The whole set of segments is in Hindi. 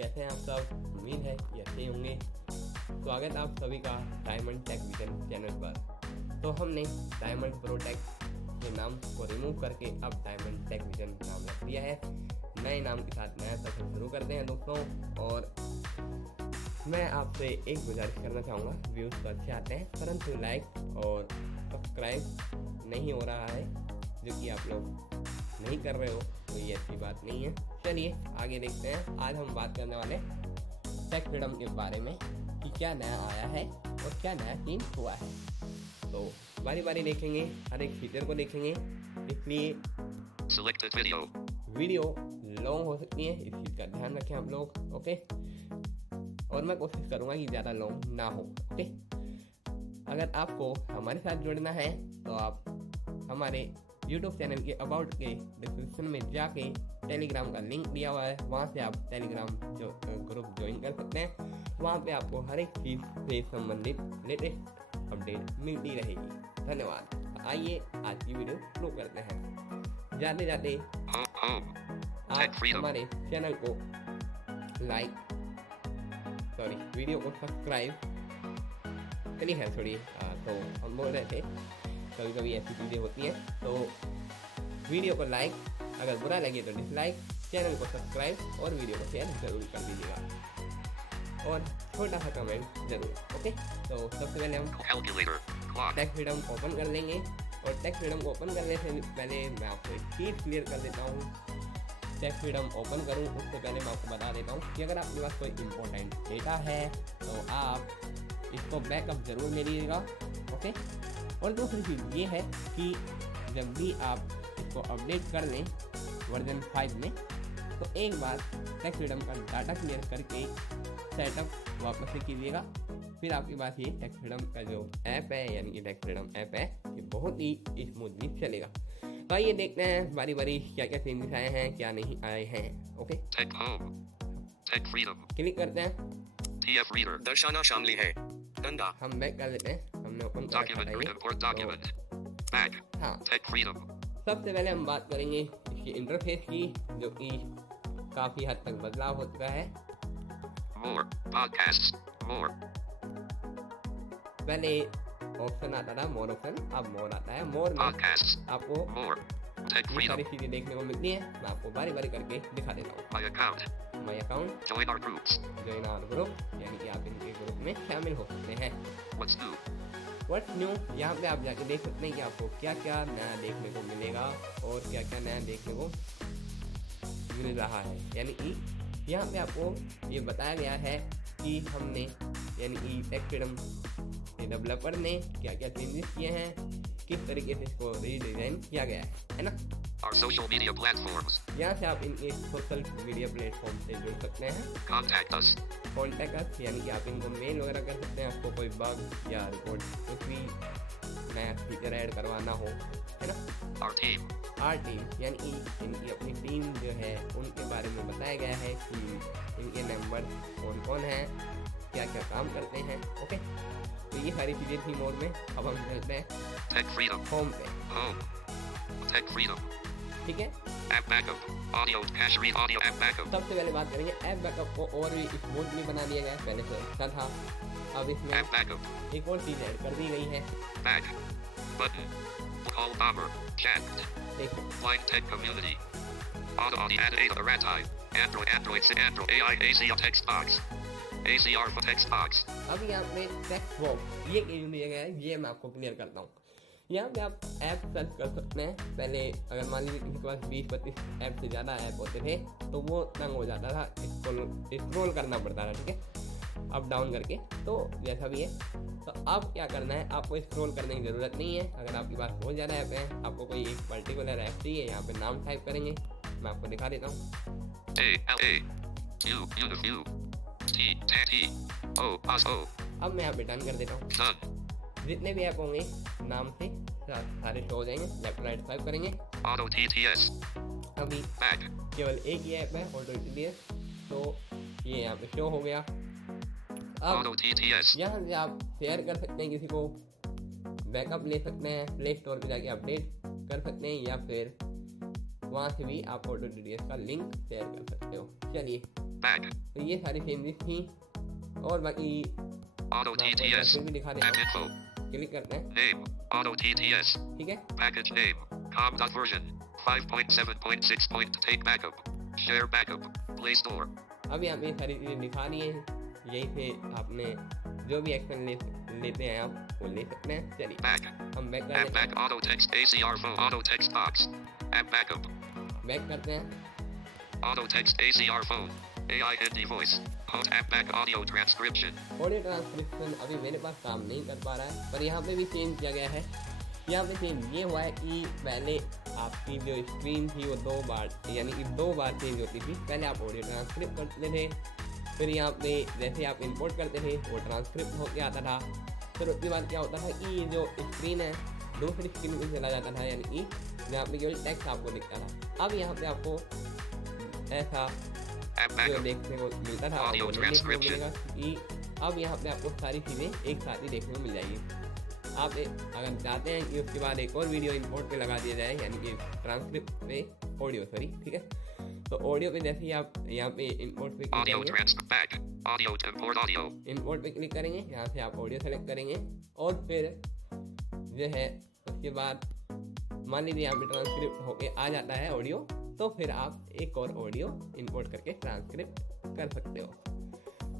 कैसे हैं आप सब? उम्मीद है कि अच्छे होंगे। स्वागत आप सभी का डायमंड टेक विजन चैनल पर। तो हमने डायमंड प्रो टेक के नाम को रिमूव करके अब डायमंड टेक विजन नाम रख दिया है। नए नाम के साथ नया सफर शुरू करते हैं दोस्तों। और मैं आपसे एक गुजारिश करना चाहूँगा, व्यूज़ तो अच्छे आते हैं परंतु लाइक और सब्सक्राइब नहीं हो रहा है, जो कि आप लोग नहीं कर रहे हो तो ये अच्छी बात नहीं है। चलिए आगे देखते हैं। आज हम बात करने वाले टेक फ्रीडम के बारे में कि क्या नया आया है और क्या नया चेंज हुआ है। तो बारी बारी देखेंगे, हर एक फीचर को देखेंगे, इसलिए वीडियो लॉन्ग हो सकती है, इस चीज़ का ध्यान रखें आप लोग। ओके, और मैं कोशिश करूँगा कि ज़्यादा लॉन्ग ना हो। ओके, अगर आपको हमारे साथ जुड़ना है तो आप हमारे YouTube चैनल के अबाउट के डिस्क्रिप्शन में जाके टेलीग्राम का लिंक दिया हुआ है, वहाँ से आप टेलीग्राम जो ग्रुप ज्वाइन कर सकते हैं। वहाँ पे आपको हर एक चीज़ से संबंधित लेटेस्ट अपडेट मिलती रहेगी। धन्यवाद। आइए आज की वीडियो शुरू करते हैं। जाते जाते आप हमारे चैनल को वीडियो को सब्सक्राइब करी है थोड़ी। तो हम बोल रहे थे कभी कभी ऐसी चीज़ें होती हैं, तो वीडियो को लाइक, अगर बुरा लगे तो डिसलाइक, चैनल को सब्सक्राइब और वीडियो को शेयर जरूर कर दीजिएगा और छोटा सा कमेंट जरूर। ओके, तो सबसे पहले हम टेक फ्रीडम ओपन कर लेंगे। और टेक फ्रीडम को ओपन करने से पहले मैं आपको एक चीज़ क्लियर कर देता हूँ। टेक फ्रीडम ओपन करूँ उससे पहले मैं आपको बता देता हूँ कि अगर आपके पास कोई इम्पोर्टेंट डेटा है तो आप इसको बैकअप जरूर ले लीजिएगा। ओके, और दूसरी चीज़ ये है कि जब भी आप इसको अपडेट कर लें वर्जन 5 में, तो एक बार टेक फ्रीडम का डाटा क्लियर करके सेटअप वापस से कीजिएगा। फिर आपके पास ये टेक फ्रीडम का जो ऐप है, यानी कि टेक फ्रीडम ऐप है, ये बहुत ही स्मूथली चलेगा। तो आइए देखते हैं बारी बारी क्या क्या चेंजेस आए हैं, क्या नहीं आए हैं। ओके, टेक फ्रीडम क्लिक करते हैं। TF रीडर दर्शाना शामिल है। डंडा हम बैक कर लेते हैं, हमने ओपन कर रखा डॉक्यूमेंट है। रिपोर्ट डॉक्यूमेंट बैक हाँ, टेक फ्रीडम सबसे पहले हम बात करेंगे इसकी इंटरफेस की, जो कि काफ़ी हद तक बदलाव हो चुका है। मोर पॉडकास्ट मोर पहले ऑप्शन आता था मोर ऑप्शन, अब मोर आता है। मोर में पॉडकास्ट आपको मोर टेक ये फ्रीडम सारी चीज़ें देखने को मिलती हैं। मैं आपको बारी बारी करके दिखा देता हूँ। My account my account, join our groups join our group, यानी कि आप इनके ग्रुप में शामिल हो सकते हैं। व्हाट्स न्यू व्हाट्स न्यू, यहाँ पे आप जाके देख सकते हैं कि आपको क्या क्या नया देखने को मिलेगा और क्या क्या नया देखने को मिल रहा है। यानी कि यहाँ पे आपको ये बताया गया है कि हमने, यानी कि टेक फ्रीडम के डेवलपर ने क्या क्या चेंजेस किए हैं, किस तरीके से इसको रीडिज़ाइन किया गया है ना। आवर सोशल मीडिया प्लेटफॉर्म्स यहाँ से आप इनके सोशल मीडिया प्लेटफॉर्म से जुड़ सकते हैं। कॉन्टैक्ट अस कॉन्टैक्ट अस, यानी कि आप इनको मेल वगैरह कर सकते हैं, आपको कोई बग या रिपोर्ट कुछ भी नया फीचर ऐड करवाना हो, है ना। आवर टीम आर टीम, यानी कि इनकी अपनी टीम जो है उनके बारे में बताया गया है कि इनके मेंबर कौन कौन हैं, क्या क्या काम करते हैं। ओके, तो ये सारी चीज़ें थी मोड में। अब हम चलते हैं टेक फ्रीडम होम पे। होम टेक फ्रीडम ठीक है, app backup audio cash read audio app backup सबसे पहले बात करेंगे ऐप बैकअप को और भी स्मूथली बना दिया गया है। पहले से अच्छा था, अब इसमें ऐप बैकअप एक और चीज़ ऐड कर दी गई है। Back button call number chat देखो, Blind Tech Community. Auto add A the rat eye. Android से Android AI ACR text box. ACR for text box. अब यहाँ पे टेक्स्ट बॉक्स ये क्यों दिया गया है, ये मैं आपको क्लियर करता हूँ। यहाँ पे आप ऐप सर्च कर सकते हैं। पहले अगर मान लीजिए किसी के पास 20-25 ऐप से ज़्यादा ऐप होते थे तो वो तंग हो जाता था, स्क्रॉल करना पड़ता था, ठीक है, अप डाउन करके। तो जैसा भी है, तो अब क्या करना है, आपको स्क्रॉल करने की ज़रूरत नहीं है। अगर आपके पास बहुत ज़्यादा ऐप है, आपको कोई एक पर्टिकुलर ऐप चाहिए, यहाँ पे नाम टाइप करेंगे, मैं आपको दिखा देता हूँ। A L A U U T T O S O. अब मैं यहाँ पे डन कर देता हूँ। Done. जितने भी ऐप होंगे नाम से सारे शो हो जाएंगे। लेफ्ट राइट स्वाइप करेंगे। Auto TTS. अभी Back. केवल एक ही ऐप है, ऑटो TTS, तो ये यहाँ पे शो हो गया। अब Auto TTS. यहाँ से आप शेयर कर सकते हैं किसी को, बैकअप ले सकते हैं, प्ले स्टोर पे जाके अपडेट कर सकते हैं, या फिर वहाँ से भी आप ऑटो TTS का लिंक शेयर कर सकते हो। चलिए Back. तो ये सारी चेंजेस थी और बाकी Auto मैं आपको एक बार TTS. फिर भी दिखा देता App हूँ। info. क्लिक करते हैं, Name. Auto TTS. ठीक है। Package name. Com.version. 5.7.6. Take backup. Share backup. Play Store. अब यहाँ पे ये सारी चीज़ें दिखा दी हैं, यही से आपने जो भी एक्शन लेते हैं आप वो ले सकते हैं। चलिए Back. हम बैक कर App लेते back. Auto text. ACR phone. Auto text box. App backup. हैं, बैक करते हैं। Auto text. ACR phone. AI handy voice. Hot app back. Audio transcription. Audio transcription अभी मेरे पास काम नहीं कर पा रहा है, पर यहाँ पे भी चेंज किया गया है। यहाँ पे चेंज ये हुआ है कि पहले आपकी जो स्क्रीन थी वो 2 बार यानी कि 2 बार चेंज होती थी। पहले आप ऑडियो ट्रांसक्रिप्ट करते थे, फिर यहाँ पे जैसे आप इंपोर्ट करते थे वो ट्रांसक्रिप्ट होके आता था। फिर उसके बाद क्या होता था कि ये जो स्क्रीन है दूसरी स्क्रीन में चला जाता था, यानी कि यहाँ पे केवल टेक्स्ट आपको दिखता था। अब यहाँ पे आपको ऐसा App जो backup. देखने को मिलता था Audio वो नहीं देखने को transcription. मिलेगा कि अब यहाँ पे आपको सारी चीज़ें एक साथ ही देखने को मिल जाएगी। आप अगर चाहते हैं कि उसके बाद एक और वीडियो इंपोर्ट पे लगा दिया जाए, यानी कि ट्रांसक्रिप्ट पे ऑडियो सॉरी, ठीक है। तो ऑडियो पे जैसे ही आप यहाँ पे इंपोर्ट पे क्लिक Audio करेंगे, transcript back. Audio to import audio. Import पे क्लिक करेंगे, यहाँ से आप ऑडियो सेलेक्ट करेंगे और फिर जो है उसके बाद मान लीजिए यहाँ पे ट्रांसक्रिप्ट होके आ जाता है ऑडियो, तो फिर आप एक और ऑडियो इंपोर्ट करके ट्रांसक्रिप्ट कर सकते हो।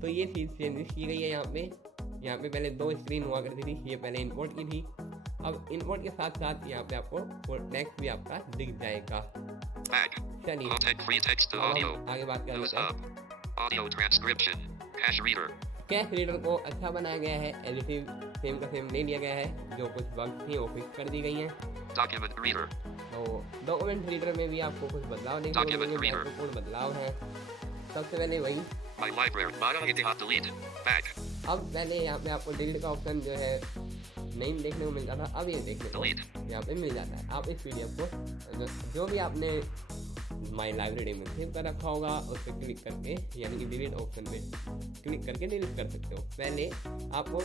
तो ये चीज़ चेंजेस की गई है यहाँ पे पहले 2 स्क्रीन हुआ करती थी, ये पहले इंपोर्ट की थी। अब इंपोर्ट के साथ साथ यहाँ पे आपको टेक्स्ट भी आपका दिख जाएगा। Back. चलिए All tech free text to अब audio. हम आगे बात कर News लेते हैं। hub. Audio transcription. Cache reader. Cash reader को अच्छा बनाया गया है, एडिटिव सेम का सेम ले लिया गया है, जो कुछ बग्स थी वो फिक्स कर दी गई हैं। Document reader. तो डॉक्यूमेंट रीडर में भी आपको कुछ बदलाव देखने को Document मिलेंगे, reader. महत्वपूर्ण बदलाव है। सबसे पहले वही, My library. 12 इतिहास delete. Back. अब पहले यहाँ पे आपको डिलीट का ऑप्शन जो है नहीं देखने को मिलता था, अब ये देखने को Delete. यहाँ पे मिल जाता है। आप इस पीडीएफ को जो भी आपने माई लाइब्रेरी में सेव कर रखा होगा उस पर क्लिक करके यानी कि डिलीट ऑप्शन पे क्लिक करके डिलीट कर सकते हो। पहले आपको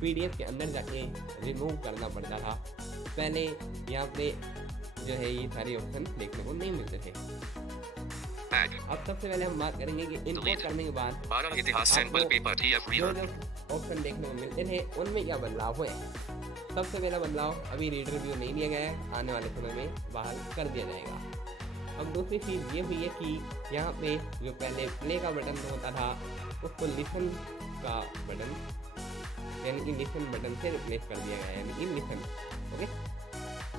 पीडीएफ के अंदर जाके रिमूव करना पड़ता था, पहले यहाँ पे जो है ये सारे ऑप्शन देखने को नहीं मिलते थे। Back. अब सबसे पहले हम बात करेंगे कि इंपोर्ट Delete. करने के बाद 12 इतिहास आपको sample paper TF जो reader. जो ऑप्शन देखने को मिलते थे उनमें क्या बदलाव हुए। सबसे पहला बदलाव अभी रीड रिव्यू नहीं दिया गया है, आने वाले समय में बहाल कर दिया जाएगा। अब दूसरी चीज़ ये हुई है कि यहाँ पे जो पहले प्ले का बटन होता था उसको लिसन का बटन यानी कि लिसन बटन से रिप्लेस कर दिया गया है, यानी कि लिसन। Okay,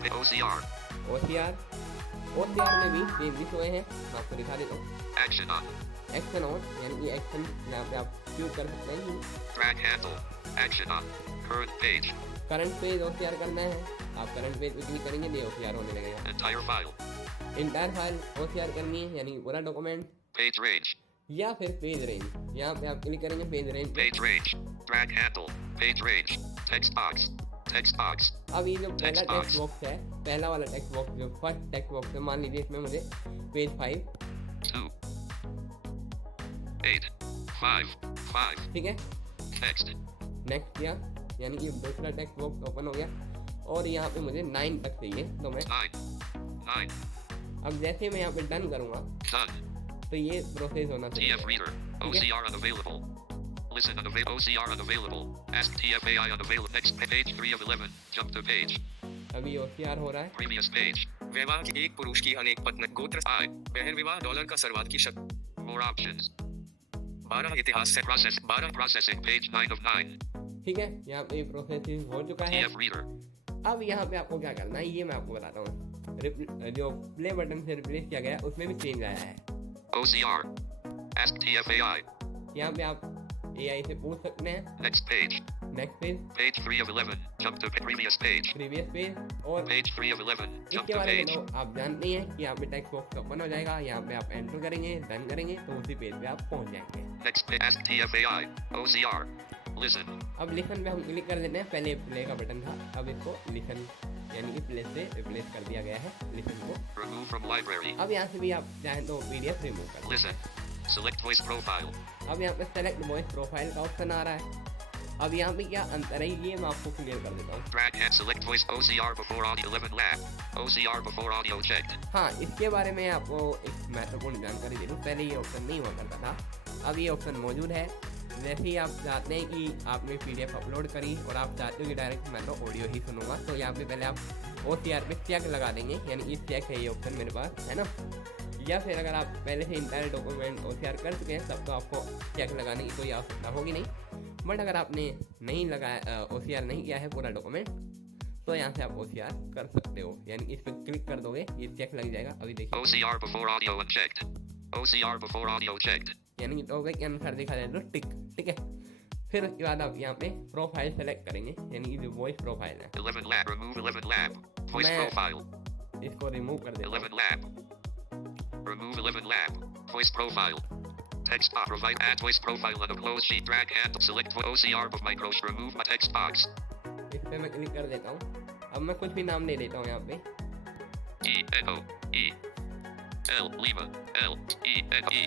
OCR. OCR में भी चेंजेस हुए हैं, मैं आपको दिखा देता हूँ। Action on. एक्शन ऑन यानी कि एक्शन यहाँ पे आप चूज कर सकते हैं कि Drag handle. Action on. Current page. Current page OCR करना है, आप करंट पेज पे क्लिक करेंगे तो OCR होने लगेगा। Entire file. Entire file OCR करनी है यानी कि पूरा डॉक्यूमेंट, Page range. या फिर पेज रेंज, यहाँ पे आप क्लिक करेंगे page range. Page range. Drag handle. Page range. Text box. Text box. अब ये जो पहला Text box. टेक्स्ट बॉक्स है, पहला वाला टेक्स्ट बॉक्स जो फर्स्ट टेक्स्ट बॉक्स है, मान लीजिए इसमें मुझे पेज 5 2. 8. 5. 5. ठीक है, Text. नेक्स्ट किया यानी कि दूसरा टेक्स्ट बॉक्स ओपन हो गया और यहाँ पे मुझे 9 तक चाहिए, तो मैं 9. 9. अब जैसे मैं यहाँ पे डन करूँगा Done. तो ये प्रोसेस होना TF चाहिए। reader. OCR unavailable. Listen unavailable. OCR unavailable. Ask TFAI unavailable. Next page 3 of 11. Jump to page. अभी OCR हो रहा है। Previous page. वैवाह की एक पुरुष की अनेक पत्नी गोत्र I. बहन विवाह डॉलर का सर्वात की शक More options. 12 इतिहास से Process. 12 processing. Page 9 of 9. ठीक है, यहाँ पे प्रोसेस हो चुका है। TF reader. अब यहाँ पे आपको क्या करना है ये मैं आपको बताता हूँ। जो प्ले बटन से रिप्लेस किया गया उसमें भी चेंज आया है। OCR. Ask TFAI. यहाँ पे आप AI से पूछ सकते हैं। Next page. Next page, Page 3 of 11. Jump to previous page. Previous page, और Page 3 of 11. Jump इसके to बारे में page. तो आप जानते हैं कि यहाँ पे टेक्स्ट बॉक्स ओपन हो जाएगा, यहाँ पे आप एंटर करेंगे, डन करेंगे तो उसी पेज पे आप पहुँच जाएंगे। Next page. Ask TFAI. OCR. Listen. अब लिसन पे हम क्लिक कर लेते हैं, पहले प्ले का बटन था, अब इसको लिसन यानी कि प्ले से रिप्लेस कर दिया गया है लिसन को। Remove from library. अब यहाँ से भी आप चाहें तो PDF रिमूव कर लें। Listen. Select voice profile. अब यहाँ पे सेलेक्ट वॉइस प्रोफाइल का ऑप्शन आ रहा है। अब यहाँ पे क्या अंतर है ये मैं आपको क्लियर कर देता हूँ। Drag and select voice OCR before audio 11 lab. OCR before audio checked. हाँ, इसके बारे में आपको एक महत्वपूर्ण जानकारी दे दूँ, पहले ये ऑप्शन नहीं हुआ करता था। अब ये ऑप्शन मौजूद है। जैसे ही आप चाहते हैं कि आपने PDF अपलोड करी और आप चाहते हो कि डायरेक्ट मैं तो ऑडियो ही सुनूंगा, तो यहाँ पे पहले आप OCR पे चेक लगा देंगे, यानी ये चेक है ये ऑप्शन मेरे पास, है ना। या फिर अगर आप पहले से इंटायर डॉक्यूमेंट OCR कर चुके हैं तब तो आपको चेक लगाने की कोई आवश्यकता होगी नहीं। बट अगर आपने नहीं लगाया OCR नहीं किया है पूरा डॉक्यूमेंट, तो यहाँ से आप OCR कर सकते हो, यानी इस पर क्लिक कर दोगे ये चेक लग जाएगा। अभी देखिए OCR before audio unchecked. OCR before audio checked. यानी तो के अनुसार देखा जाए तो टिक, ठीक है। फिर उसके बाद आप यहाँ पे प्रोफाइल सेलेक्ट करेंगे, यानी जो वॉइस प्रोफाइल है 11 lab. Remove 11 lab. Voice मैं profile. इसको रिमूव कर देता हूँ। 11 lab. Remove 11 lab. Voice profile. Text box. Provide add voice profile on a closed sheet. Drag handle. Select OCR of micro. Remove my text box. इस पे मैं क्लिक कर देता हूँ। अब मैं कुछ भी नाम दे देता हूँ यहाँ पे। E echo E L Lima L E echo E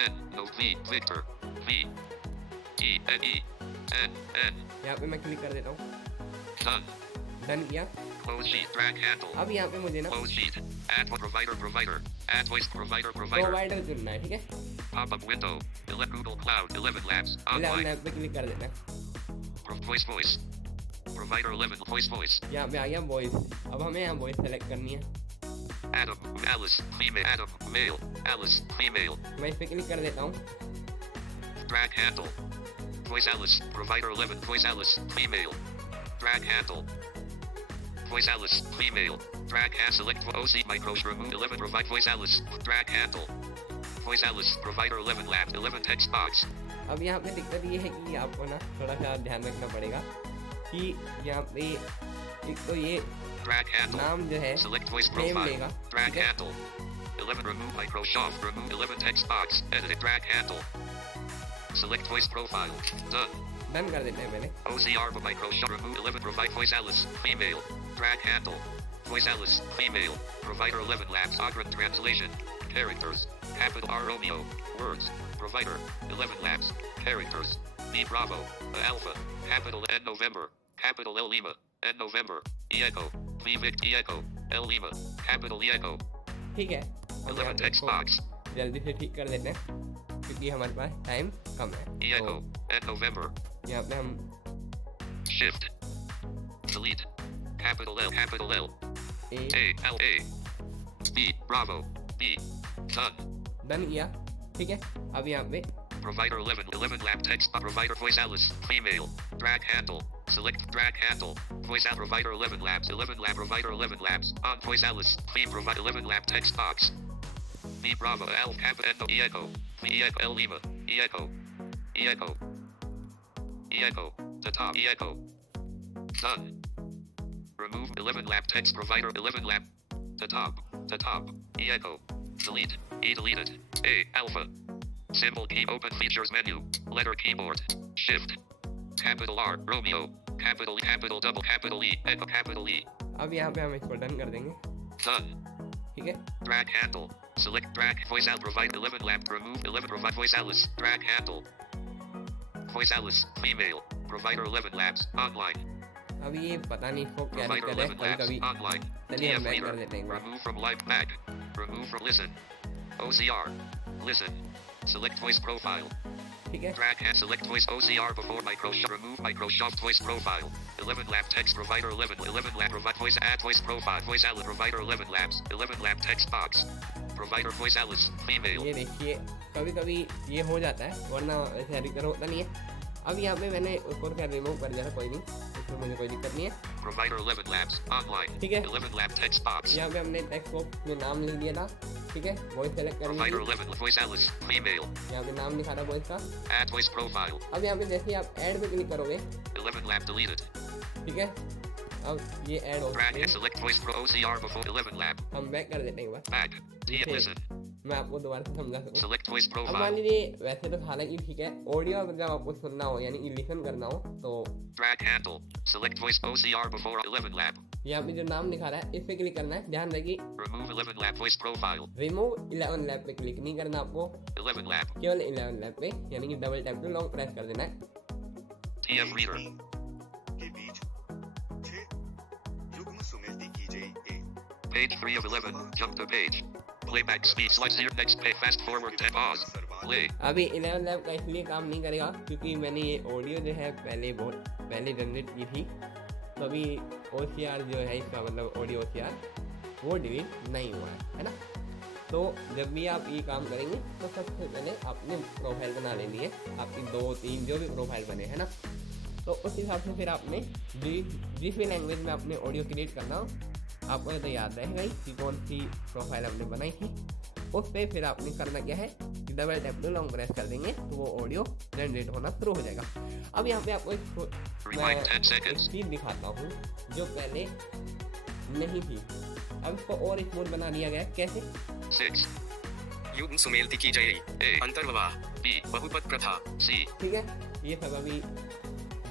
N no V Victor V E N E N N. यहाँ पे मैं क्लिक कर देता हूँ। Done. डन किया। Close sheet. Drag handle. अब यहाँ पे मुझे ना Close sheet. Add provider. Add voice provider. Provider चुनना है, ठीक है। Pop-up window. 11 Google Cloud. 11 Labs. 11 Online. App पे क्लिक कर देना है। Voice. Provider 11. Voice. यहाँ पे आ गया वॉइस। अब हमें यहाँ वॉइस सेलेक्ट करनी है। Adam. Alice. Female. Adam. Male. Alice. Female. मैं इस पे क्लिक कर देता हूँ। Drag handle. Voice Alice. Provider 11. Voice Alice. Female. Drag handle. Voice Alice. Female. Drag hand. Select OC micros. Remove 11. Provide voice Alice. Drag handle. Voice Alice. Provider 11 lab. 11 text box. अब यहाँ पे दिक्कत ये है कि आपको ना थोड़ा सा ध्यान रखना पड़ेगा कि यहाँ पे एक तो ये Drag handle. नाम जो है Select voice नेम profile. लेगा, Drag ठीक है? handle. 11 remove Microsoft. Remove 11 text box. Edit drag handle. Select voice profile. Done. Done कर देते हैं पहले। OCR of Microsoft. Remove 11. Provide voice Alice. Female. Drag handle. Voice Alice. Female. Provider 11 labs. Augment translation. Characters. Capital R Romeo. Words. Provider. 11 labs. Characters. B Bravo. Alpha. Capital N November. Capital L Lima. N November. E Echo. V Vic E Echo. L Lima. Capital E Echo. ठीक है। अब 11 यहाँ पे text इसको box. जल्दी से ठीक कर देते हैं क्योंकि हमारे पास टाइम कम है। E Echo. N November. तो यहाँ पे हम Shift. Delete. Capital L. Capital L. A A L A. B Bravo. B. Done. Done किया, ठीक है। अब यहाँ पे Provider 11. 11 lab text. Provider voice Alice. Female. Drag handle. Select drag handle. Voice out provider 11 labs. 11 lab provider 11 labs. On voice Alice. Theme provide 11 lab text box. B Bravo. L Cap Endo E Echo. V E Echo. L Lima. E Echo. E Echo. E Echo. The top. E Echo. Done. Remove 11 lab text provider 11 lab. The top. The top. E Echo. Delete. E deleted. A alpha. Symbol key open features menu. Letter keyboard. Shift. Capital R. Romeo. Capital double capital E. Echo capital E. अब यहाँ पे हम इसको डन कर देंगे, Done. ठीक है। Drag handle. Select drag voice out provide 11 lab. Remove 11 provide voice Alice. Drag handle. Voice Alice. Female. Provider 11 labs. Online. अब ये पता नहीं इसको क्या Provider दिक्कत है 11 labs. कभी-कभी। Online. चलिए हम TF बैक कर reader. देते हैं एक बार। Remove from live back. Remove from listen. OCR. Listen. Select voice profile. ठीक है। Drag and select voice OCR before Microsoft. Remove Microsoft voice profile. 11 lab text provider 11. 11 lab provide voice add voice profile. Voice Alice provider 11 labs. 11 lab text box. Provider voice Alice. Female. ये देखिए कभी-कभी ये हो जाता है, वरना ऐसे अधिकतर होता नहीं है। अब यहाँ पे मैंने उसको क्या रिमूव कर दिया था, कोई नहीं, इसमें मुझे कोई दिक्कत नहीं है। Provider 11 labs. Online. ठीक है। 11 lab text box. यहाँ पे हमने टेक्स्ट बॉक्स में नाम लिख दिया था, ठीक है। वॉइस सेलेक्ट कर Provider लीजिए, 11 voice Alice. Female. यहाँ पे नाम लिखा था वॉइस का। Add voice profile. अब यहाँ पे जैसे ही आप ऐड पे क्लिक करोगे, 11 lab deleted. ठीक है, अब ये ऐड हो Drag सकते and select voice pro OCR before 11 lab. हम बैक कर देते हैं एक बार, Back. TF listen. मैं आपको दोबारा से समझा सकूँ। Select voice अब मान profile. लीजिए वैसे तो हालांकि ठीक है, ऑडियो जब आपको सुनना हो यानी कि लिसन करना हो तो Drag handle. Select voice OCR before 11 lab. यहाँ पे जो नाम लिखा रहा है इस पे क्लिक करना है। ध्यान रखिए Remove 11 lab voice profile. Remove 11 lab पे क्लिक नहीं करना आपको, 11 lab. केवल 11 लैब पे यानी कि double tap to long press कर देना है। TF reader. के बीच 6 युग्म सुमेलित कीजिए। Page 3 of 11. Jump to page. Playback speed. Select 0. Next page. Fast forward 10. Pause. Play. अभी 11 लैब का इसलिए काम नहीं करेगा क्योंकि मैंने ये ऑडियो जो है बहुत पहले जनरेट की थी, तो अभी OCR जो है इसका मतलब ऑडियो OCR वो डिलीट नहीं हुआ है ना। तो जब भी आप ये काम करेंगे तो सबसे पहले आपने प्रोफाइल बना लेनी है, आपकी 2-3 जो भी प्रोफाइल बने हैं ना, तो उस हिसाब से फिर आपने जिस भी लैंग्वेज में आपने ऑडियो क्रिएट करना हो आपको तो याद रहेगा ही कि कौन सी प्रोफाइल आपने बनाई थी। उस पर फिर आपने करना क्या है कि double tap to long press कर देंगे तो वो ऑडियो जनरेट होना शुरू हो जाएगा। अब यहाँ पे आपको Rewind 10 एक seconds. चीज़ दिखाता हूँ जो पहले नहीं थी। अब इसको और स्मूथ बना दिया गया है। कैसे? 6. युग्म सुमेलती की जय A. अंतर्वाह B. बहुपद प्रथा C. ठीक है, ये सब अभी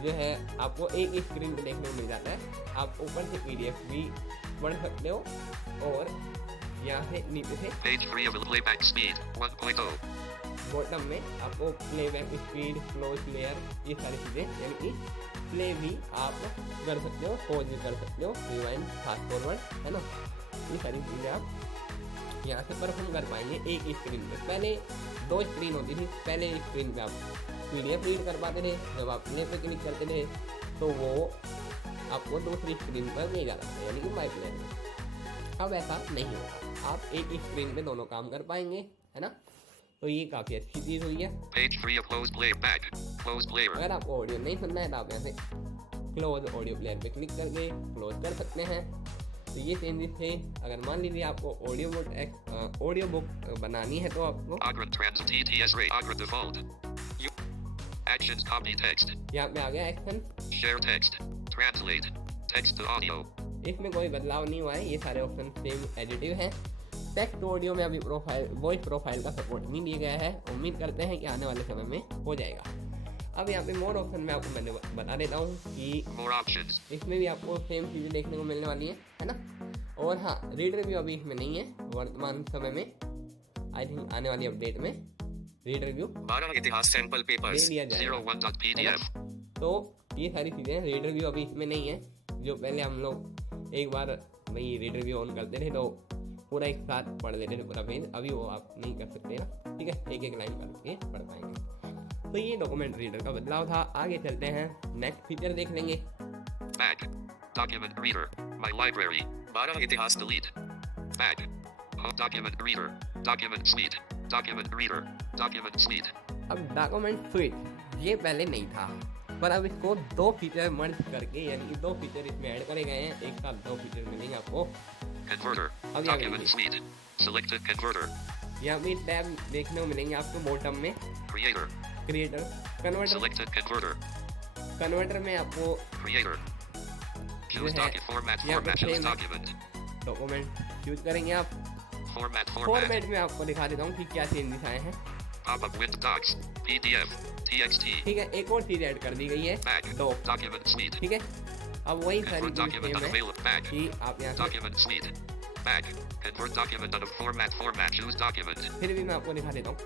जो है आपको एक ही स्क्रीन पे देखने को मिल जाता है। आप ऊपर से PDF भी पढ़ सकते हो और यहाँ से नीचे से Page 3 of playback speed 1.0. Bottom में आपको प्लेबैक स्पीड, क्लोज लेयर, ये सारी चीज़ें यानी कि प्ले भी आप कर सकते हो, पॉज भी कर सकते हो, रिवाइंड, फास्ट फॉरवर्ड, है ना। ये सारी चीज़ें आप यहाँ से परफॉर्म कर पाएंगे एक ही स्क्रीन पे। पहले 2 स्क्रीन होती थी। पहले स्क्रीन पे आप PDF रीड कर पाते थे, जब आप प्ले पे क्लिक करते थे तो वो आपको दूसरी स्क्रीन पर ले जाता था यानी कि माई प्ले में। अब ऐसा नहीं होगा, आप एक ही स्क्रीन पे दोनों काम कर पाएंगे, है ना। तो ये काफ़ी अच्छी चीज़ हुई है। Page 3 of closed playback. Closed player. अगर आपको ऑडियो नहीं सुनना है तो आप यहाँ से क्लोज ऑडियो प्लेयर पे क्लिक करके क्लोज कर सकते हैं। तो ये चेंजेस थे। अगर मान लीजिए आपको ऑडियो बुक बनानी है तो आपको Agra trans TTS rate. Agra default. Actions copy text. यहाँ पे आ गया action, Share text. Translate. Text to audio. इसमें कोई बदलाव नहीं हुआ है, ये सारे ऑप्शन सेम एडिटिव हैं। टेक्स्ट ऑडियो में अभी वॉइस प्रोफाइल का सपोर्ट नहीं दिया गया है, उम्मीद करते हैं कि आने वाले समय में हो जाएगा। अब यहाँ पे मोर ऑप्शन में आपको मैंने बता देता हूँ कि More options. इसमें भी आपको सेम चीज़ें देखने को मिलने वाली है ना। और हाँ, रीडर भी अभी इसमें नहीं है वर्तमान समय में, आई थिंक आने वाली अपडेट में रीडर व्यू 12 इतिहास सैंपल दे पेपर्स दिया जाएगा। 01.pdf. तो ये सारी चीज़ें रीडर व्यू अभी इसमें नहीं है। जो पहले हम लोग एक बार भाई रीडर व्यू ऑन करते थे तो पूरा एक साथ पढ़ लेते थे पूरा पेज, अभी वो आप नहीं कर सकते ना। ठीक है, एक एक लाइन करके पढ़ पाएंगे। तो ये डॉक्यूमेंट रीडर का बदलाव था। आगे चलते हैं, नेक्स्ट फीचर देख लेंगे। Back. Document reader. My library. 12 इतिहास Delete. Back. Home document reader. Document suite. Document reader. Document suite. अब डॉक्यूमेंट स्वीट ये पहले नहीं था, पर अब इसको 2 फीचर मर्ज करके यानी कि 2 फीचर इसमें ऐड करे गए हैं। एक साथ 2 फीचर मिलेंगे आपको। Converter. अब यहाँ Document suite. Selected converter. यहाँ पे टैब देखने को मिलेंगे आपको बॉटम में, Creator. Creator, converter. Selected converter. Converter में आपको Creator. Choose है, document format. यहाँ पे Format. Choose same है। document. डॉक्यूमेंट यूज करेंगे आप। Format. फॉर्मेट में आपको दिखा देता हूँ कि क्या चेंजेस आए हैं। Pop-up with docs. PDF. TXT. ठीक है, एक और चीज ऐड कर दी गई है, Back. डॉक। Document suite. ठीक है, अब वही सारी Convert चीज document सेम है unavailable. Back. कि आप यहाँ से Document suite. Back. Convert document out of format. Format. Choose document. फिर भी मैं आपको दिखा देता हूँ।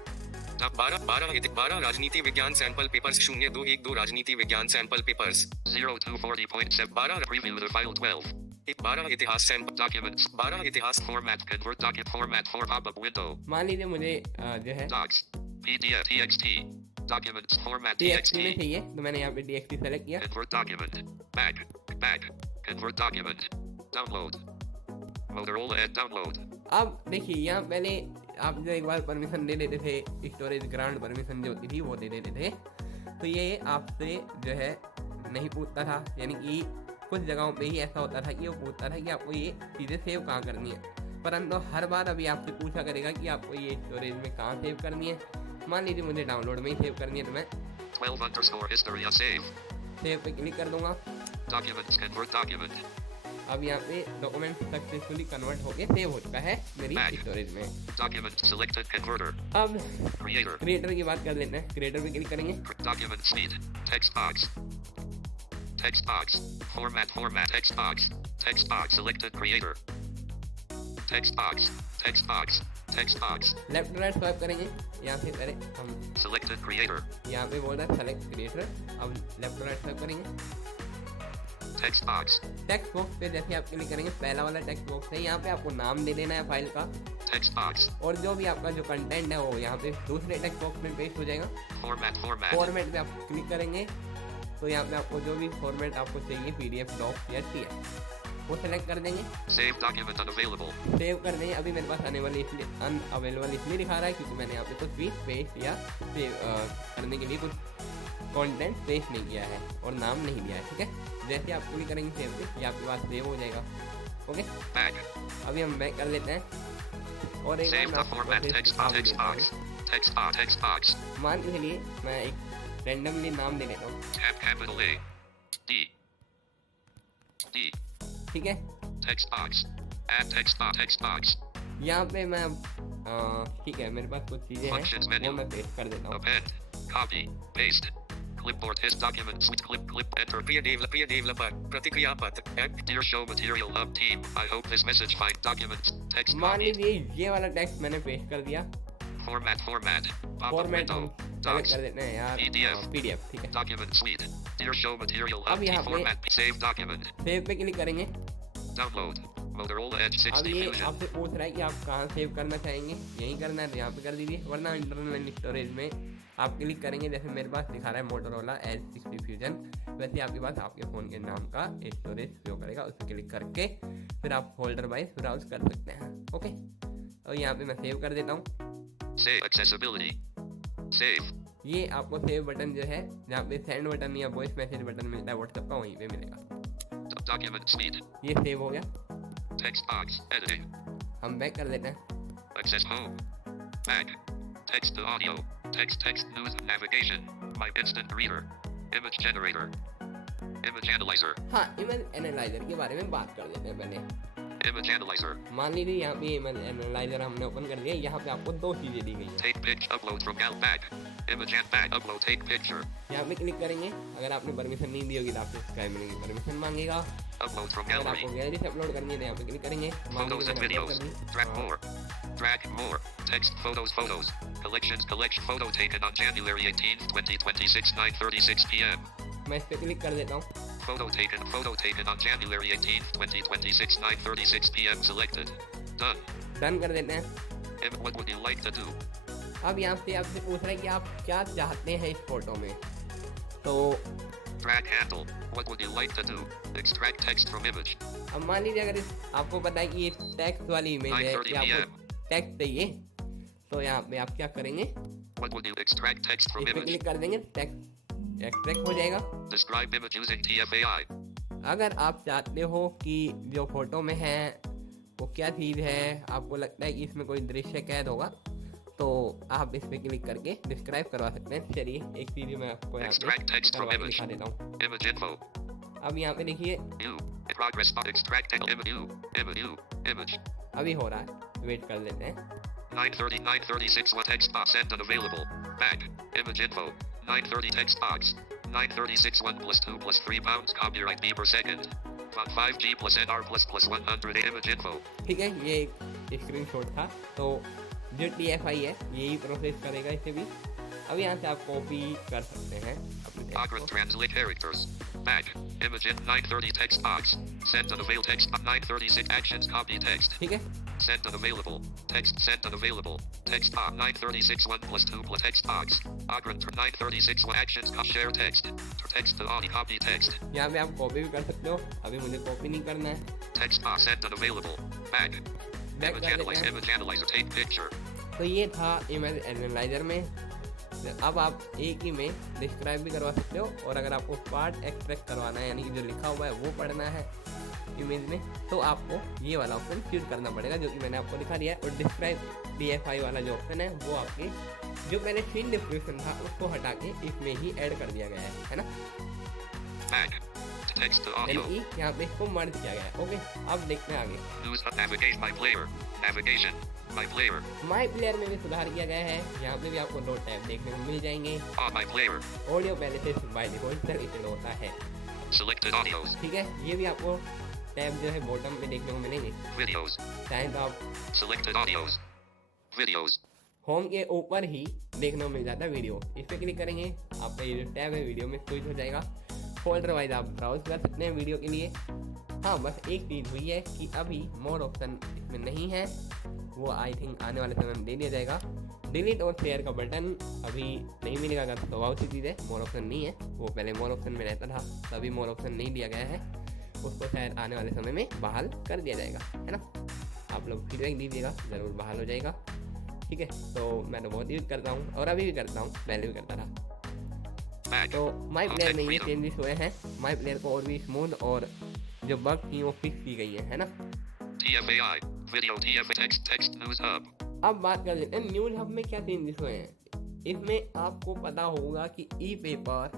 अब 12 राजनीति विज्ञान सैंपल पेपर्स 0212 राजनीति विज्ञान sample papers 0240.7. 12 Preview the file 12. 12 इतिहास सैंपल Documents. 12 इतिहास Format. Convert document format for pop-up window. मान लीजिए मुझे जो है Docs. PDF. TXT. Documents. Format. TXT में TXT. चाहिए, तो मैंने यहाँ पे TXT सेलेक्ट किया। Convert document. Back. Back. Convert document. Download. Motorola and download. अब देखिए, यहाँ पहले आप जो एक बार परमिशन दे देते थे, स्टोरेज ग्रांट परमिशन जो होती थी वो दे देते थे, तो ये आपसे जो है नहीं पूछता था। यानी कि कुछ जगहों पे ही ऐसा होता था कि वो पूछता था कि आपको ये चीज़ें सेव कहाँ करनी है, परंतु हर बार अभी आपसे पूछा करेगा कि आपको ये स्टोरेज में कहाँ सेव करनी है। मान लीजिए मुझे डाउनलोड में ही सेव करनी है, तो मैं 12_history a save. सेव पे क्लिक कर दूंगा। Documents. Convert document. अब यहाँ पे डॉक्यूमेंट सक्सेसफुली कन्वर्ट होके सेव हो चुका है मेरी स्टोरेज में। Document. Selected converter. अब Creator. क्रिएटर की बात कर लेते हैं। क्रिएटर पे क्लिक करेंगे। Document suite. Text box. Text box. Format. Format. Text box. Text box. Selected creator. Text box. Text box. Text box. Left right swipe करेंगे। यहाँ से पहले हम Selected creator. यहाँ पे बोल रहा है सेलेक्ट क्रिएटर। अब लेफ्ट राइट स्वाइप करेंगे। Text box. टेक्स्ट बॉक्स पे जैसे आप क्लिक करेंगे, पहला वाला टेक्स्ट बॉक्स है, यहाँ पे आपको नाम दे देना है फाइल का। text box. और जो भी आपका जो कंटेंट है वो यहाँ पे दूसरे टेक्स्ट बॉक्स में पेस्ट हो जाएगा। Format. फॉर्मेट पे आप क्लिक करेंगे तो यहाँ पे आपको जो भी फॉर्मेट आपको चाहिए PDF, डॉक या TF वो सेलेक्ट कर देंगे। Save document unavailable. सेव कर देंगे। अभी मेरे पास अनअवेलेबल इसलिए दिखा रहा है क्योंकि मैंने यहाँ पे कुछ भी पेस्ट या सेव करने के लिए कुछ कंटेंट पेस्ट नहीं किया है और नाम नहीं दिया है। ठीक है, जैसे आप क्लिक करेंगे सेव पे ये आपके पास सेव हो जाएगा। Okay, Back. अभी हम बैक कर लेते हैं और एक Save बार the मैं format आपको text नाम box. दे देता हूँ। Text box. मान के चलिए मैं एक रैंडमली नाम दे देता हूँ। Tab capital A. D. ठीक है, Text box. Add text box. यहाँ पे मैं ठीक है मेरे पास कुछ चीजें Functions हैं menu. वो मैं पेस्ट कर देता हूँ। Append. Copy. Paste. Clipboard his document. Clip. Enter. प्रिय डेवलपर प्रतिक्रिया पत्र app Dear Show Material Hub team, I hope this message find documents. Text मान copy. लीजिए ये वाला टेक्स्ट मैंने पेस्ट कर दिया। Format. Pop-up फॉर्मेट हम window. Select Docs. कर देते हैं यार PDF. PDF। ठीक है, Document suite. Dear Show Material अब Hub यहाँ team पे- format. Save document. सेव पे क्लिक करेंगे। Download. Motorola Edge अब 60 ये Fusion. आपसे पूछ रहा है कि आप कहाँ सेव करना चाहेंगे, यहीं करना है तो यहाँ पे कर दीजिए, वरना इंटरनल स्टोरेज में आप क्लिक करेंगे। जैसे मेरे पास दिखा रहा है मोटोरोला एज 60 फ्यूजन, वैसे आपके पास आपके फ़ोन के नाम का स्टोरेज शो करेगा। उस पर क्लिक करके फिर आप फोल्डर वाइज ब्राउज कर सकते हैं। ओके, और यहाँ पे मैं सेव कर देता हूँ। Save accessibility. Save. ये आपको सेव बटन जो है जहाँ पे सेंड बटन या वॉइस मैसेज बटन मिलता है व्हाट्सएप का, वहीं पे मिलेगा। Document suite. ये सेव हो गया। Text box. Editing. हम बैक कर लेते हैं। Access home. Back. Text to audio. Text news navigation. My instant reader. Image generator. Image analyzer. हाँ, इमेज एनालाइजर के बारे में बात कर देते हैं पहले। Image analyzer. मान लीजिए यहाँ पे इमेज एनालाइजर हमने ओपन कर दिया। यहाँ पे आपको दो चीजें दी गई हैं। Take picture. Upload from gal back. Image and back. Upload. Take picture. यहाँ पे क्लिक करेंगे। अगर आपने परमिशन नहीं दी होगी तो आपको सब्सक्राइब मिलेगी, परमिशन मांगेगा। Upload from अगर gallery. आपको गैलरी से अपलोड करनी है तो यहाँ पे क्लिक करेंगे। मान Photos लीजिए and मैंने अपलोड videos. कर दी। Drag हाँ, more. Drag more. Text photos. Collections. Photo taken on January 18th, 2026, 9:36 p.m. मैं इस पे क्लिक कर देता हूँ। Photo taken on January 18th, 2026, 9:36 p.m. Selected. Done. Done कर देते हैं। What would you like to do? अब यहाँ से आपसे पूछ रहा है कि आप क्या चाहते हैं इस फोटो में। तो Drag handle. What would you like to do? Extract text from image. अब मान लीजिए अगर आपको पता है कि ये टेक्स्ट वाली इमेज है 9:30 या आपको टेक्स्ट चाहिए, तो यहाँ पे आप क्या करेंगे, What would you extract text from इस पे image? क्लिक कर देंगे, टेक्स्ट एक्सट्रैक्ट हो जाएगा। Describe image using TF-AI. अगर आप चाहते हो कि जो फोटो में है वो क्या चीज़ है, आपको लगता है कि इसमें कोई दृश्य कैद होगा, तो आप इस पे क्लिक करके डिस्क्राइब करवा सकते हैं। चलिए एक चीज़ मैं आपको यहाँ Extract पे text from करवा के image. दिखा देता हूँ। Image info. अब यहाँ पे देखिए New. Progress bar. Extract image. अभी हो रहा है, वेट कर लेते हैं। 9:36 what text box sent unavailable. Back. Image info. 9:30 text box. 9:36 1 plus 2 plus 3 pounds copyright B per second. Font 5G plus NR plus 100 image info. ठीक है, ये एक स्क्रीनशॉट था। तो जो TF-I है यही प्रोसेस करेगा इसे भी। अब यहाँ से आप कॉपी कर सकते हैं अपने text Background को। translate characters. Back. Image in 9:30 text box. Sent unavailable text. 9:36 actions copy text. ठीक है, Sent unavailable. Text sent unavailable. Text box 9:36 1 plus 2 plus text box. Background 9:36 1 actions share text. Text to audio copy text. यहाँ पे आप कॉपी भी कर सकते हो। अभी मुझे कॉपी नहीं करना है। Text box sent unavailable. Back. Back Image कर देते analyzer. हैं। Image analyzer. Take picture. तो ये था इमेज एनालाइजर में। अब आप एक ही में डिस्क्राइब भी करवा सकते हो, और अगर आपको पार्ट एक्सट्रैक्ट करवाना है यानी कि जो लिखा हुआ है वो पढ़ना है इमेज में, तो आपको ये वाला ऑप्शन चूज करना पड़ेगा जो कि मैंने आपको दिखा दिया है। और डिस्क्राइब TF-I वाला जो ऑप्शन है वो आपके जो पहले सीन डिस्क्रिप्शन था उसको हटा के इसमें ही ऐड कर दिया गया है ना। Back. Text to audio. यानी कि यहाँ पे इसको मर्ज किया गया है। ओके, अब देखते हैं आगे। News navigation. My player. Navigation. My player. My player में भी सुधार किया गया है। यहाँ पे भी आपको दो टैब देखने को मिल जाएंगे। My player. ऑडियो पहले से बाय डिफॉल्ट सेलेक्टेड होता है। Selected audios. ठीक है, ये भी आपको टैब जो है बॉटम में देखने को मिलेंगे। Videos. चाहे तो आप Selected audios. Videos. होम के ऊपर ही देखने को मिल जाता है वीडियो। इस पे क्लिक करेंगे, आपका ये जो टैब है वीडियो में स्विच हो जाएगा। फोल्डर वाइज आप ब्राउज कर सकते हैं वीडियो के लिए। हाँ, बस एक चीज़ हुई है कि अभी मोर ऑप्शन इसमें नहीं है, वो आई थिंक आने वाले समय में दे दिया जाएगा। डिलीट और शेयर का बटन अभी नहीं मिलेगा, अगर स्वभाव सी चीज़ है, मोर ऑप्शन नहीं है। वो पहले मोर ऑप्शन में रहता था, तभी मोर ऑप्शन नहीं दिया गया है, उसको शायद आने वाले समय में बहाल कर दिया जाएगा, है ना। आप लोग फीडबैक दीजिएगा, ज़रूर बहाल हो जाएगा, ठीक है। तो मैं तो बहुत यूज़ करता हूँ और अभी भी करता हूँ, पहले भी करता था। Back. तो माई प्लेयर में ये Freedom. चेंजेस हुए हैं, माई प्लेयर को और भी स्मूथ और जो बग थी वो फिक्स की गई है ना। TFAI. Video TF text text news hub. अब बात कर लेते हैं न्यूज़ हब में क्या चेंजेस हुए हैं। इसमें आपको पता होगा कि ई पेपर,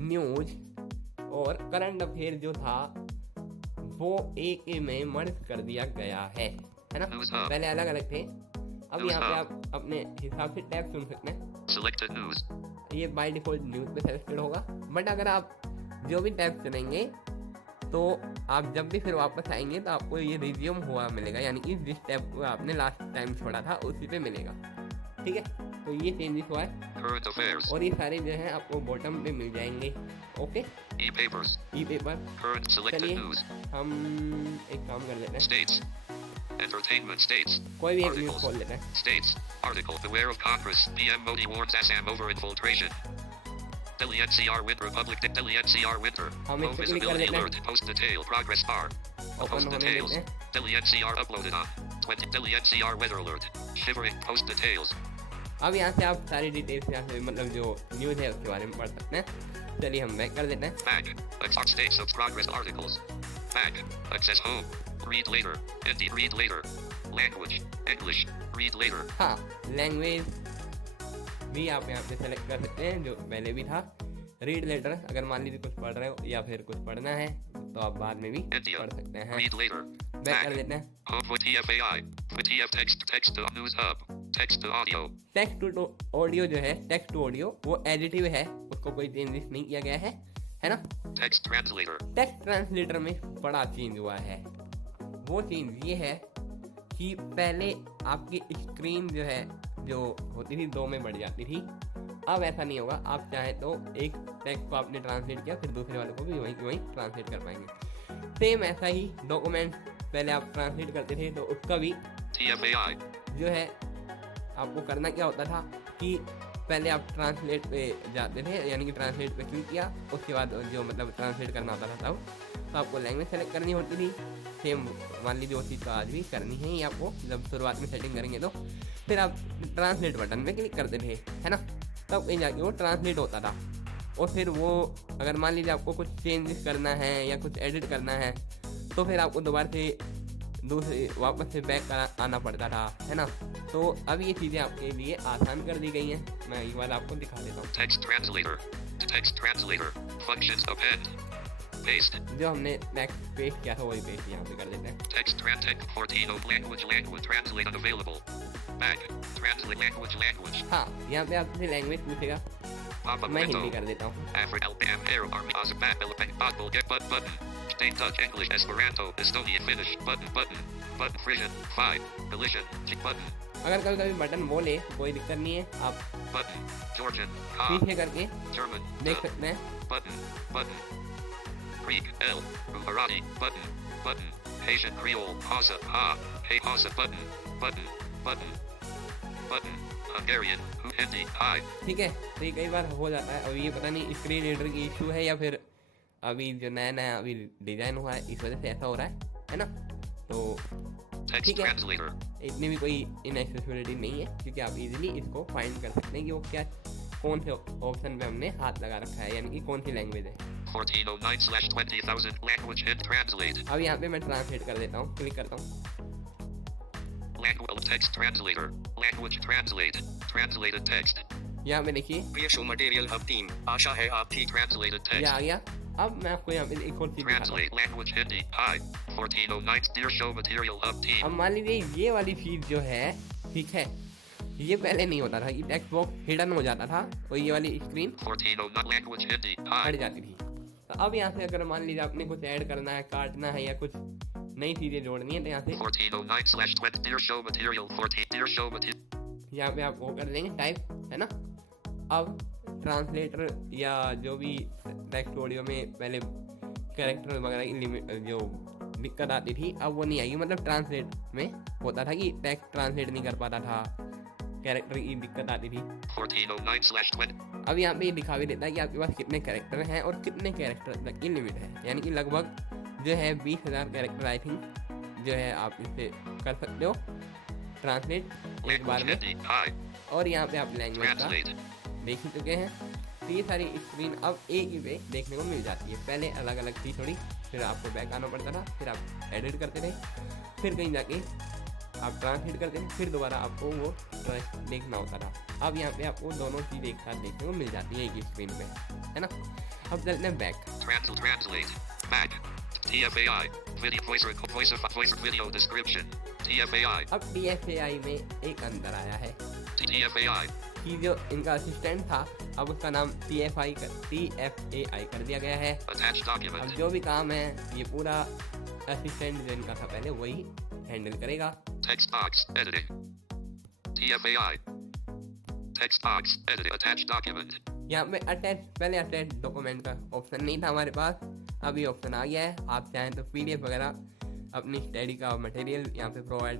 न्यूज और करंट अफेयर जो था वो एक में मर्ज कर दिया गया है ना। News hub. पहले अलग अलग थे, अब News यहाँ पे hub. आप अपने हिसाब से टैब चुन सकते हैं। Selected news. ये बाय डिफॉल्ट न्यूज़ पे सेलेक्टेड होगा, बट अगर आप जो भी टैब चुनेंगे तो आप जब भी फिर वापस आएंगे तो आपको ये रिज्यूम हुआ मिलेगा, यानी कि जिस टैब को आपने लास्ट टाइम छोड़ा था उसी पे मिलेगा, ठीक है। तो ये चेंजेस हुआ है Current affairs. और ये सारे जो है आपको बॉटम पे मिल जाएंगे। Okay, E-papers. ई पेपर। Current selected चलिए news. हम एक काम कर लेते हैं, States. Entertainment states. कोई भी एक न्यूज़ Articles. खोल लेते हैं। States. Article. Beware of Congress. PM Modi warns Assam over infiltration. Delhi NCR winter. Republic. Delhi NCR winter. हम Low इस पे क्लिक कर visibility देते हैं, alert. Post detail. Progress bar. Open Post होने details. देते हैं। Delhi NCR uploaded on 20. Delhi NCR weather alert. Shivering. Post details. अब यहाँ से आप सारी डिटेल्स यहाँ से मतलब जो न्यूज़ है उसके बारे में पढ़ सकते हैं। चलिए हम बैक कर देते हैं। Back. Access states of progress articles. Back. Access home. Read later. Hindi. Read later. Language. English. Read later. हाँ, लैंग्वेज भी आप यहाँ पे सेलेक्ट कर सकते हैं, जो पहले भी था। रीड लेटर, अगर मान लीजिए कुछ पढ़ रहे हो या फिर कुछ पढ़ना है तो आप बाद में भी India. पढ़ सकते हैं। Read later. बैक कर Back. देते हैं। Home for TFAI. For TF text. Text to news hub. Text to audio. Text to audio जो है, टेक्स्ट टू ऑडियो वो एडिटिव है, उसको कोई चेंजेस नहीं किया गया है ना। Text translator. टेक्स्ट ट्रांसलेटर में बड़ा चेंज हुआ है। वो चेंज ये है कि पहले आपकी स्क्रीन जो है जो होती थी 2 में बढ़ जाती थी, अब ऐसा नहीं होगा। आप चाहे तो एक टेक्स्ट को आपने ट्रांसलेट किया फिर दूसरे वाले को भी वहीं वहीं ट्रांसलेट कर पाएंगे। सेम ऐसा ही डॉक्यूमेंट पहले आप ट्रांसलेट करते थे तो उसका भी TFAI. जो है आपको करना क्या होता था कि पहले आप ट्रांसलेट पे जाते थे, यानी कि ट्रांसलेट पे क्लिक किया, उसके बाद जो मतलब ट्रांसलेट करना होता था तब तो आपको लैंग्वेज सेलेक्ट करनी होती थी। सेम मान लीजिए वो चीज़ तो आज भी करनी है ही आपको, जब शुरुआत में सेटिंग करेंगे तो फिर आप ट्रांसलेट बटन पे क्लिक करते थे, है ना, तब कहीं जाके वो ट्रांसलेट होता था। और फिर वो अगर मान लीजिए आपको कुछ चेंजेस करना है या कुछ एडिट करना है तो फिर आपको दोबारा से दूसरे वापस से बैक आना पड़ता था, है ना। तो अब ये चीज़ें आपके लिए आसान कर दी गई हैं। मैं एक बार आपको दिखा देता हूँ। Text translator. Text translator. Functions append. Paste. जो हमने नेक्स्ट पेस्ट किया था वही पेस्ट यहाँ पे कर देते हैं। Text translate 14 of language translate unavailable. Back. Translate language. हाँ, यहाँ पे आपसे लैंग्वेज पूछेगा, Pop up मैं window. हिंदी कर देता हूँ। Africa Alabama Arab Army Azerbaijan Philippines Bottle get button. State Dutch English Esperanto Estonia Finnish button Frisian 5 Galician button अगर कभी कभी बटन बोले कोई दिक्कत नहीं है, आप button Georgian पीछे करके German देख सकते हैं। button Greek L Gujarati button Haitian Creole Hausa hey Hausa button Hungarian Hindi hi ठीक है, तो ये कई बार हो जाता है। अब ये पता नहीं स्क्रीन रीडर की इशू है या फिर अभी जो नया अभी डिजाइन हुआ है इस वजह से ऐसा हो रहा है ना। तो Text ठीक है, translator इतनी भी कोई इनएक्सेसिबिलिटी नहीं है, क्योंकि आप इजीली इसको फाइंड कर सकते हैं कि वो क्या कौन से ऑप्शन पे हमने हाथ लगा रखा है, यानी कि कौन सी लैंग्वेज है। 1409/20,000 language hint translate अब यहाँ पे मैं ट्रांसलेट कर देता हूँ, क्लिक करता हूँ। language text translator language translated text यहाँ पे देखिए प्रिय शो मटेरियल हब टीम, आशा है आप ठीक। translated ये text आ गया। अब मैं आपको यहाँ पे एक और चीज दिखाता हूँ। translate language Hindi hi 1409 Dear show material hub team अब मान लीजिए ये वाली चीज जो है, ठीक है, ये पहले नहीं होता था, ये टेक्स्ट बॉक्स हिडन हो जाता था और ये वाली स्क्रीन 1409 language Hindi हट hi जाती थी। तो अब यहाँ से अगर मान लीजिए आपने कुछ ऐड करना है, काटना है या कुछ नई चीजें जोड़नी है तो यहाँ से 1409/20 Dear show material 14 Dear show material यहाँ पे आप वो कर देंगे टाइप, है ना। अब ट्रांसलेटर या जो भी टेक्स्ट ऑडियो में पहले कैरेक्टर वगैरह की लिमिट जो दिक्कत आती थी अब वो नहीं आएगी, मतलब ट्रांसलेट में होता था कि टेक्स्ट ट्रांसलेट नहीं कर पाता था, कैरेक्टर की दिक्कत आती थी। 1409/20. अब यहाँ पे ये दिखा भी देता है कि आपके पास कितने कैरेक्टर हैं और कितने कैरेक्टर तक की लिमिट है, यानी कि लगभग जो है 20,000 कैरेक्टर आई थिंक जो है आप इससे कर सकते हो ट्रांसलेट एक बार Language में। heading. Hi. और यहाँ पे आप लैंग्वेज का Translate. देख ही चुके हैं। तो ये सारी स्क्रीन अब एक ही पे देखने को मिल जाती है। पहले अलग अलग थी थोड़ी, फिर आपको बैक आना पड़ता था, फिर आप एडिट करते थे, फिर कहीं जाके आप ट्रांसलेट करते थे, फिर दोबारा आपको वो देखना होता था। अब यहाँ पे आपको दोनों चीज़ एक साथ देखने को मिल जाती है एक ही स्क्रीन पे, है ना। अब चलते हैं back. Translate. Back. TFAI. Video voice video description. TFAI. अब TFAI में एक अंतर आया है TFAI. कि जो इनका असिस्टेंट था अब उसका नाम TFAI कर दिया गया है। Attached अब document. जो भी काम है ये पूरा असिस्टेंट जो इनका था पहले वही हैंडल करेगा। Text box. Editing. TFAI. Text box. Edit. Attached document. यहाँ पे अटैच, पहले अटैच डॉक्यूमेंट का ऑप्शन नहीं था हमारे पास, अभी ऑप्शन आ गया है। आप चाहें तो PDF वगैरह अपनी स्टडी का मटेरियल यहाँ पे प्रोवाइड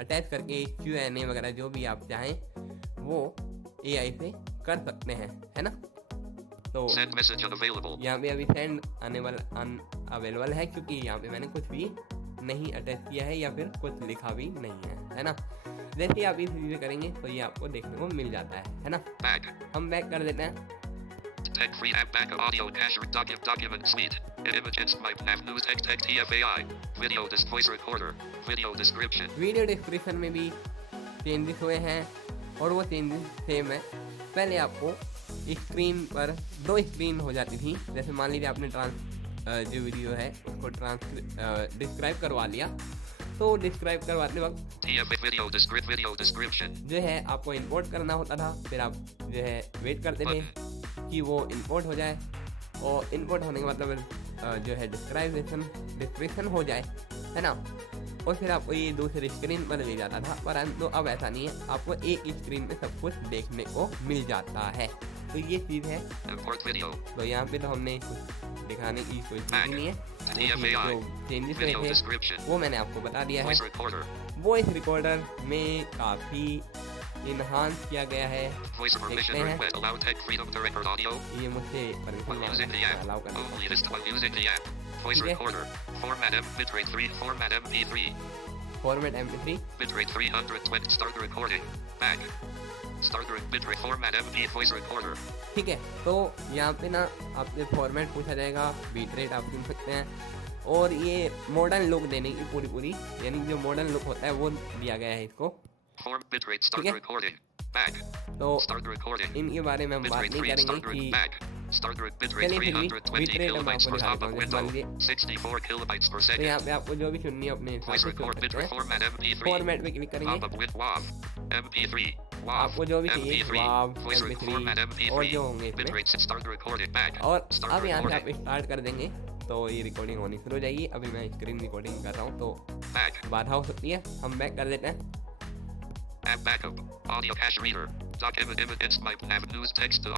अटैच करके Q&A वगैरह जो भी आप चाहें वो AI से कर सकते हैं, है ना। तो Send message unavailable. यहाँ पे अभी सेंड अनअवेलेबल है क्योंकि यहाँ पे मैंने कुछ भी नहीं अटैच किया है या फिर कुछ लिखा भी नहीं है ना। जैसे ही आप ये चीज़ें करेंगे तो ये आपको देखने को मिल जाता है ना। Back. हम बैक कर देते हैं। Tech free app back audio cache document suite. Image Skype nav news text TFAI. Video voice recorder. Video description. Video description में भी चेंजेस हुए हैं और वो चेंजेस सेम है। पहले आपको स्क्रीन पर 2 स्क्रीन हो जाती थी, जैसे मान लीजिए आपने जो वीडियो है उसको डिस्क्राइब करवा लिया, तो डिस्क्राइब करवाते वक्त TF video description. जो है आपको इंपोर्ट करना होता था, फिर आप जो है वेट करते थे कि वो इंपोर्ट हो जाए और इंपोर्ट होने का मतलब जो है डिस्क्रिप्शन हो जाए, है ना। और फिर आपको ये दूसरी स्क्रीन पर ले जाता था, परंतु अब ऐसा नहीं है, आपको एक ही स्क्रीन पे सब कुछ देखने को मिल जाता है। तो ये चीज़ है। Import video. तो यहाँ पे तो हमने कुछ दिखाने की कोई चीज़ ही नहीं है। TFAI. जो चेंजेस हुए Video थे description. वो मैंने आपको बता दिया है। Voice recorder. वॉइस रिकॉर्डर में काफ़ी इन्हांस किया गया है। Voice permission देखते हैं। request. Allow tech freedom to record audio. ये मुझसे When using the app. Allow करना। Only this when using the app. Voice Okay. recorder. Format bitrate 3. Format MP3. Format MP3 Bitrate 320. Start recording. Back. Start bitrate format MP voice recorder. ठीक है। तो यहाँ पे ना आपसे फॉर्मेट पूछा जाएगा, बीट रेट आप चुन सकते हैं और ये मॉडर्न लुक देने की पूरी यानी जो मॉडर्न लुक होता है वो दिया गया है इसको। Form bitrate start Okay. recording. Back. तो Start recording. इनके बारे में हम बात Bitrate नहीं 3 करेंगे start कि back. Start bitrate चलिए फिर भी 320 bitrate हम kilobytes आपको per दिखा pop-up देता window. हूँ। मान लीजिए 64 kilobytes per तो second. यहाँ पे आपको जो भी चुननी है अपने हिसाब Voice से चुन record सकते bitrate हैं। format MP3. फॉर्मेट पे क्लिक करेंगे, Pop-up with WAV. MP3. WAV. आपको जो भी चाहिए MP3. WAV, Voice format MP3 और MP3. जो होंगे इसमें। Bitrate start recording. Back. और Start अब यहाँ से आप recording. स्टार्ट कर देंगे तो ये रिकॉर्डिंग होनी शुरू हो जाएगी। अभी मैं स्क्रीन रिकॉर्डिंग कर रहा हूँ तो Back. बाधा हो सकती है। हम बैक कर देते हैं। App backup. Audio cache reader. Doc image Skype nav news text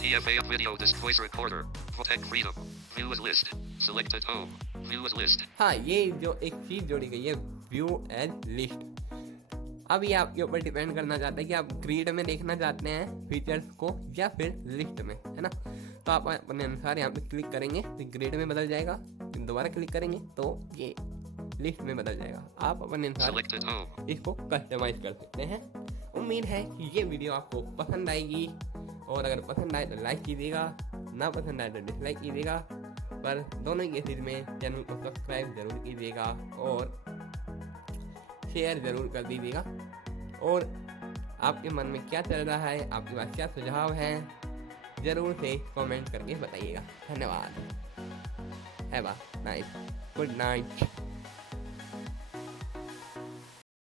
TFA video this voice recorder. Tech freedom. Views list. Selected home. Views list. हाँ, ये जो एक चीज़ जोड़ी गई है व्यू एज लिस्ट। अब ये आपके ऊपर डिपेंड करना चाहता है कि आप ग्रिड में देखना चाहते हैं फीचर्स को या फिर लिस्ट में, है ना। तो आप अपने अनुसार यहाँ पे क्लिक करेंगे तो ग्रिड में बदल जाएगा, फिर दोबारा क्लिक करेंगे तो ये लिस्ट में बदल जाएगा। आप अपने अनुसार Selected home. इसको कस्टमाइज कर सकते हैं। उम्मीद है कि ये वीडियो आपको पसंद आएगी और अगर पसंद आए तो लाइक कीजिएगा, ना पसंद आए तो डिसलाइक कीजिएगा, पर दोनों केसेस में चैनल को सब्सक्राइब जरूर कीजिएगा और शेयर ज़रूर कर दीजिएगा। और आपके मन में क्या चल रहा है, आपके पास क्या सुझाव हैं, ज़रूर से कमेंट करके बताइएगा। धन्यवाद। Have a nice good night.